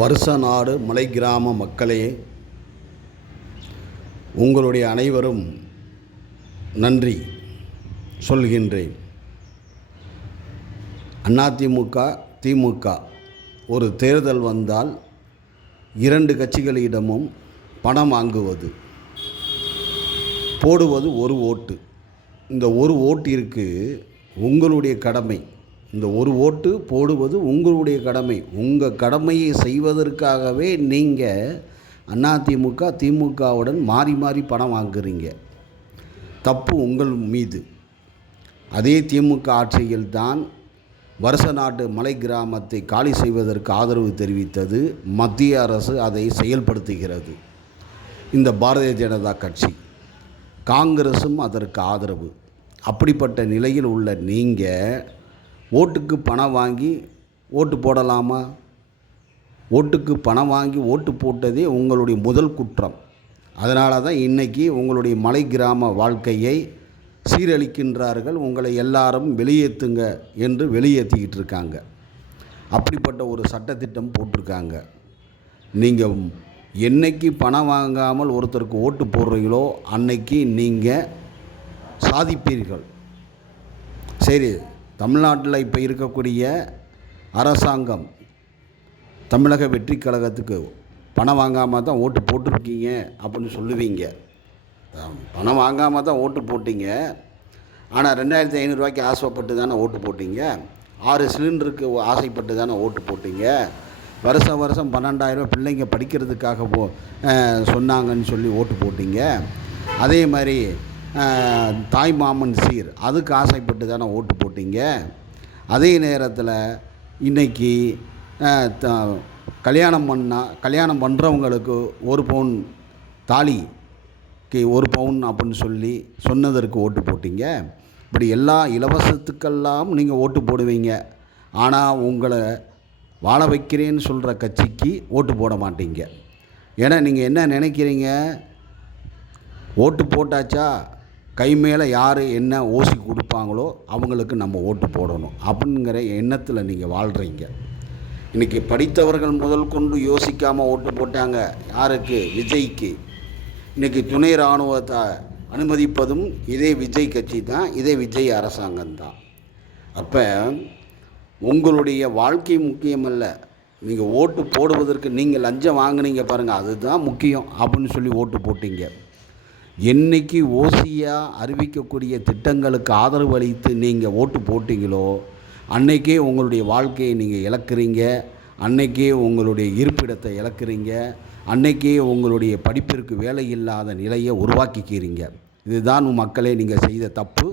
வருசநாடு மலை கிராம மக்களே, உங்களுடைய அனைவரும் நன்றி சொல்கின்றேன். அதிமுக திமுக ஒரு தேர்தல் வந்தால் இரண்டு கட்சிகளிடமும் பணம் வாங்குவது, போடுவது ஒரு ஓட்டு. இந்த ஒரு ஓட்டிற்கு உங்களுடைய கடமை, இந்த ஒரு ஓட்டு போடுவது உங்களுடைய கடமை. உங்கள் கடமையை செய்வதற்காகவே நீங்கள் அதிமுக திமுகவுடன் மாறி மாறி பணம் வாங்குறீங்க. தப்பு உங்கள் மீது. அதே திமுக ஆட்சியில்தான் வருசநாடு மலை கிராமத்தை காலி செய்வதற்கு ஆதரவு தெரிவித்தது. மத்திய அரசு அதை செயல்படுத்துகிறது. இந்த பாரதிய ஜனதா கட்சி, காங்கிரஸும் அதற்கு ஆதரவு. அப்படிப்பட்ட நிலையில் உள்ள நீங்கள் ஓட்டுக்கு பணம் வாங்கி ஓட்டு போடலாமா? ஓட்டுக்கு பணம் வாங்கி ஓட்டு போட்டதே உங்களுடைய முதல் குற்றம். அதனால தான் இன்றைக்கி உங்களுடைய மலை கிராம வாழ்க்கையை சீரழிக்கின்றார்கள். உங்களை எல்லாரும் வெளியேற்றுங்க என்று வெளியேற்றிக்கிட்டு இருக்காங்க. அப்படிப்பட்ட ஒரு சட்டத்திட்டம் போட்டிருக்காங்க. நீங்கள் என்னைக்கு பணம் வாங்காமல் ஒருத்தருக்கு ஓட்டு போடுறீங்களோ அன்னைக்கு நீங்கள் சாதிப்பீர்கள். சரி, தமிழ்நாட்டில் இப்போ இருக்கக்கூடிய அரசாங்கம் தமிழக வெற்றி கழகத்துக்கு பணம் வாங்காமல் தான் ஓட்டு போட்டிருக்கீங்க அப்படின்னு சொல்லுவீங்க. பணம் வாங்காமல் தான் ஓட்டு போட்டிங்க. ஆனால் 2500 ரூபாய்க்கு ஆசைப்பட்டு தானே ஓட்டு போட்டிங்க. 6 சிலிண்டருக்கு ஆசைப்பட்டு தானே ஓட்டு போட்டிங்க. வருஷம் 12,000 பிள்ளைங்க படிக்கிறதுக்காக சொன்னாங்கன்னு சொல்லி ஓட்டு போட்டிங்க. அதே மாதிரி தாய் மாமன் சீர், அதுக்கு ஆசைப்பட்டு தானே ஓட்டு போட்டிங்க. அதே நேரத்தில் இன்றைக்கி கல்யாணம் பண்ணுறவங்களுக்கு 1 பவுன் தாலிக்கு 1 பவுன் அப்படின்னு சொல்லி சொன்னதற்கு ஓட்டு போட்டிங்க. இப்படி எல்லா இலவசத்துக்கெல்லாம் நீங்கள் ஓட்டு போடுவீங்க. ஆனால் உங்களை வாழ வைக்கிறேன்னு சொல்கிற கட்சிக்கு ஓட்டு போட மாட்டீங்க. ஏன்னா நீங்கள் என்ன நினைக்கிறீங்க? ஓட்டு போட்டாச்சா, கை மேலே யார் என்ன ஓசி கொடுப்பாங்களோ அவங்களுக்கு நம்ம ஓட்டு போடணும் அப்படிங்கிற எண்ணத்தில் நீங்கள் வாழ்கிறீங்க. இன்றைக்கி படித்தவர்கள் முதல் கொண்டு யோசிக்காமல் ஓட்டு போட்டாங்க. யாருக்கு? விஜய்க்கு. இன்றைக்கி துணை இராணுவத்தை அனுமதிப்பதும் இதே விஜய் கட்சி தான், இதே விஜய் அரசாங்கம்தான். அப்போ உங்களுடைய வாழ்க்கை முக்கியமல்ல. நீங்கள் ஓட்டு போடுவதற்கு நீங்கள் லஞ்சம் வாங்கினீங்க பாருங்கள், அதுதான் முக்கியம் அப்படின்னு சொல்லி ஓட்டு போட்டீங்க. என்றைக்கு ஓசியாக அறிவிக்கக்கூடிய திட்டங்களுக்கு ஆதரவு அளித்து நீங்கள் ஓட்டு போட்டிங்களோ அன்றைக்கே உங்களுடைய வாழ்க்கையை நீங்கள் இழக்கிறீங்க. அன்றைக்கே உங்களுடைய இருப்பிடத்தை இழக்கிறீங்க. அன்றைக்கே உங்களுடைய படிப்பிற்கு வேலை இல்லாத நிலையை உருவாக்கிக்கிறீங்க. இதுதான் மக்களே நீங்கள் செய்த தப்பு.